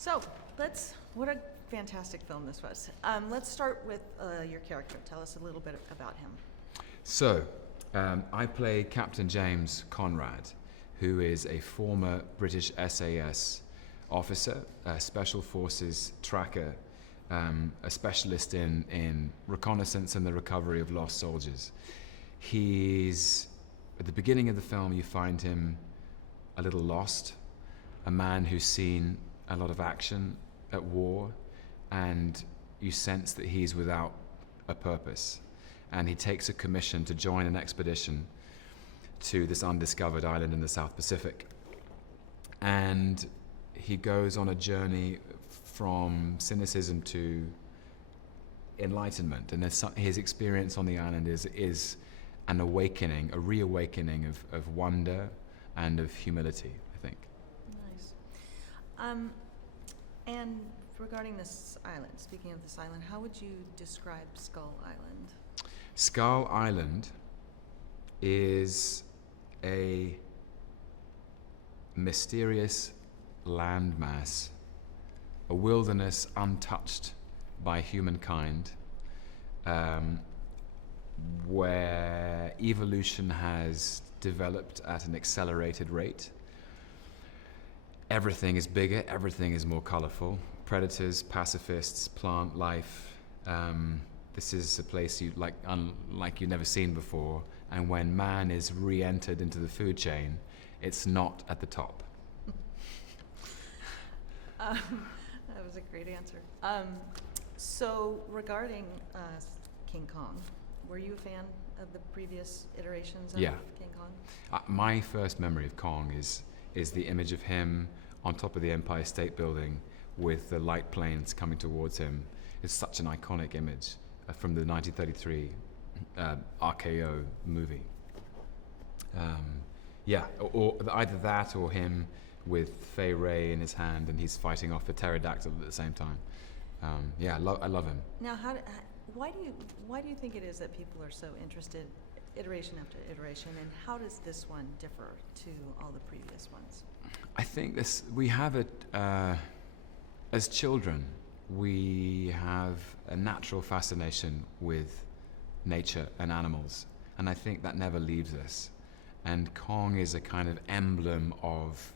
So, what a fantastic film this was. Let's start with your character. Tell us a little bit about him. So, I play Captain James Conrad, who is a former British SAS officer, a Special Forces tracker, a specialist in reconnaissance and the recovery of lost soldiers. At the beginning of the film, you find him a little lost, a man who's seen a lot of action at war, and you sense that he's without a purpose. And he takes a commission to join an expedition to this undiscovered island in the South Pacific. And he goes on a journey from cynicism to enlightenment. And his experience on the island is an awakening, a reawakening of wonder and of humility, I think. Nice. And regarding this island, speaking of this island, how would you describe Skull Island? Skull Island is a mysterious landmass, a wilderness untouched by humankind, where evolution has developed at an accelerated rate. Everything is bigger, everything is more colorful. Predators, pacifists, plant life. This is a place unlike you've never seen before. And when man is re-entered into the food chain, it's not at the top. That was a great answer. So regarding King Kong, were you a fan of the previous iterations of King Kong? My first memory of Kong is the image of him on top of the Empire State Building with the light planes coming towards him. It's such an iconic image from the 1933 RKO movie. Or either that or him with Fay Ray in his hand and he's fighting off a pterodactyl at the same time. I love him. Now, why do you think it is that people are so interested iteration after iteration, and how does this one differ to all the previous ones? I think we have it as children. We have a natural fascination with nature and animals, and I think that never leaves us. And Kong is a kind of emblem of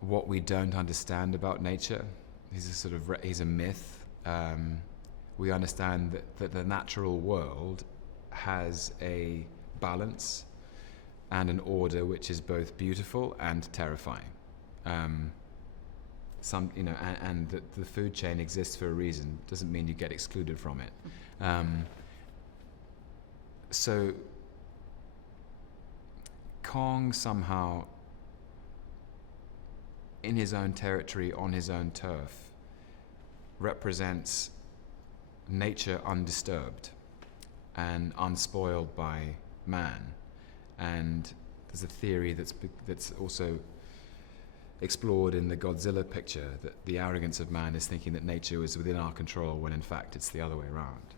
what we don't understand about nature. He's a myth. We understand that the natural world has a balance and an order which is both beautiful and terrifying. And that the food chain exists for a reason doesn't mean you get excluded from it. So Kong somehow, in his own territory, on his own turf, represents nature undisturbed and unspoiled by man. And there's a theory that's also explored in the Godzilla picture, that the arrogance of man is thinking that nature is within our control when in fact it's the other way around.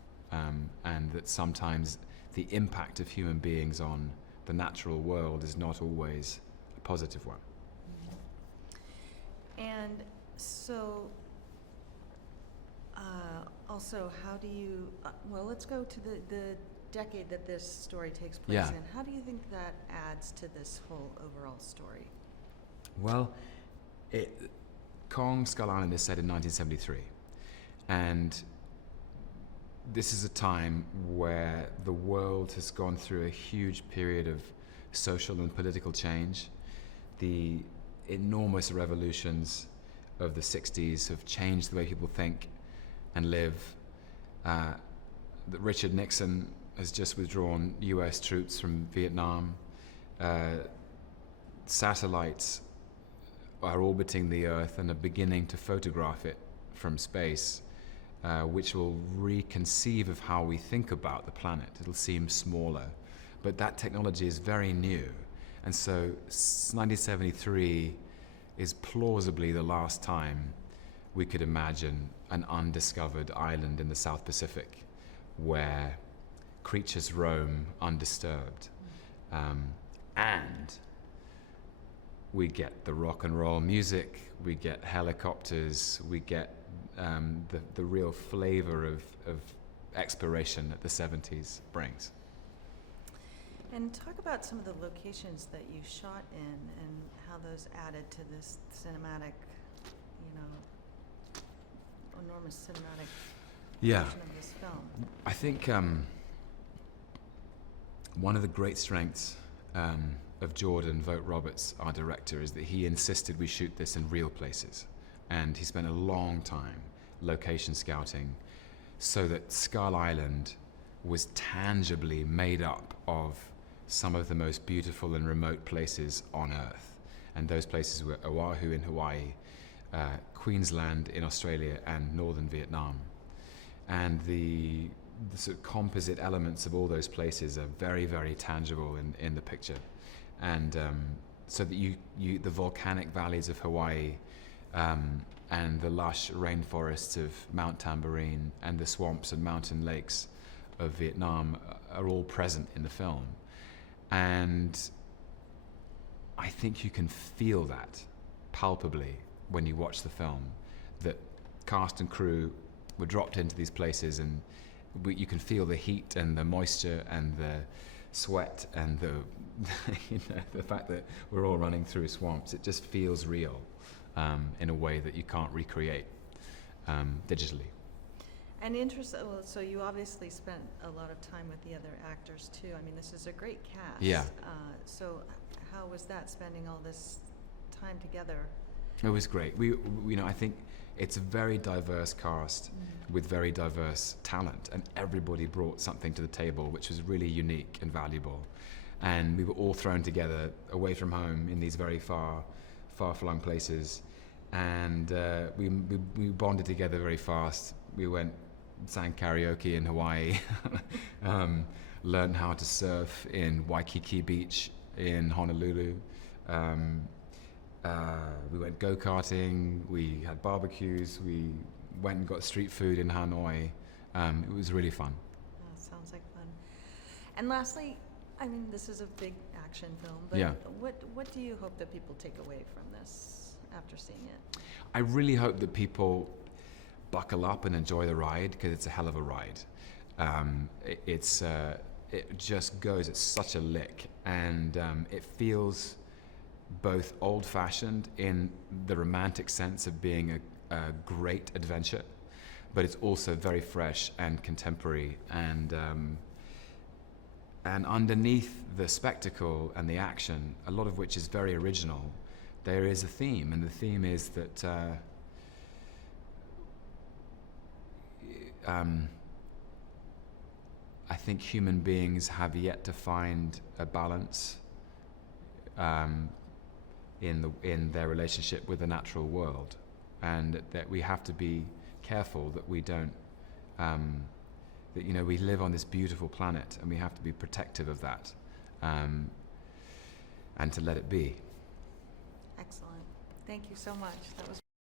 And that sometimes the impact of human beings on the natural world is not always a positive one. And so, also, how do you, let's go to the decade that this story takes place in. How do you think that adds to this whole overall story? Well, Kong Skull Island is set in 1973, and this is a time where the world has gone through a huge period of social and political change. The enormous revolutions of the 60s have changed the way people think and live. Richard Nixon has just withdrawn US troops from Vietnam. Satellites are orbiting the Earth and are beginning to photograph it from space, which will reconceive of how we think about the planet. It'll seem smaller, but that technology is very new. And so 1973 is plausibly the last time we could imagine an undiscovered island in the South Pacific where creatures roam undisturbed. And we get the rock and roll music, we get helicopters, we get the real flavor of exploration that the 70s brings. And talk about some of the locations that you shot in and how those added to this cinematic, enormous cinematic portion of this film. I think one of the great strengths of Jordan Vogt-Roberts, our director, is that he insisted we shoot this in real places. And he spent a long time location scouting so that Skull Island was tangibly made up of some of the most beautiful and remote places on Earth. And those places were Oahu in Hawaii, Queensland in Australia, and northern Vietnam. And the sort of composite elements of all those places are very, very tangible in the picture. And so that the volcanic valleys of Hawaii and the lush rainforests of Mount Tambourine and the swamps and mountain lakes of Vietnam are all present in the film. And I think you can feel that palpably when you watch the film, that cast and crew were dropped into these places, and you can feel the heat and the moisture and the sweat and the the fact that we're all running through swamps. It just feels real in a way that you can't recreate digitally. And so you obviously spent a lot of time with the other actors too. I mean, this is a great cast. Yeah. So how was that, spending all this time together? It was great. I think it's a very diverse cast with very diverse talent, and everybody brought something to the table which was really unique and valuable. And we were all thrown together away from home in these very far-flung places, and we bonded together very fast. We sang karaoke in Hawaii, learned how to surf in Waikiki Beach in Honolulu. We went go-karting, we had barbecues, we went and got street food in Hanoi. It was really fun. Sounds like fun. And lastly, I mean, this is a big action film, but what do you hope that people take away from this after seeing it? I really hope that people buckle up and enjoy the ride, because it's a hell of a ride. It just goes at such a lick, and it feels both old-fashioned in the romantic sense of being a great adventure, but it's also very fresh and contemporary, and underneath the spectacle and the action, a lot of which is very original, there is a theme, and the theme is that I think human beings have yet to find a balance in their relationship with the natural world, and that we have to be careful that we don't we live on this beautiful planet, and we have to be protective of that, and to let it be. Excellent. Thank you so much. That was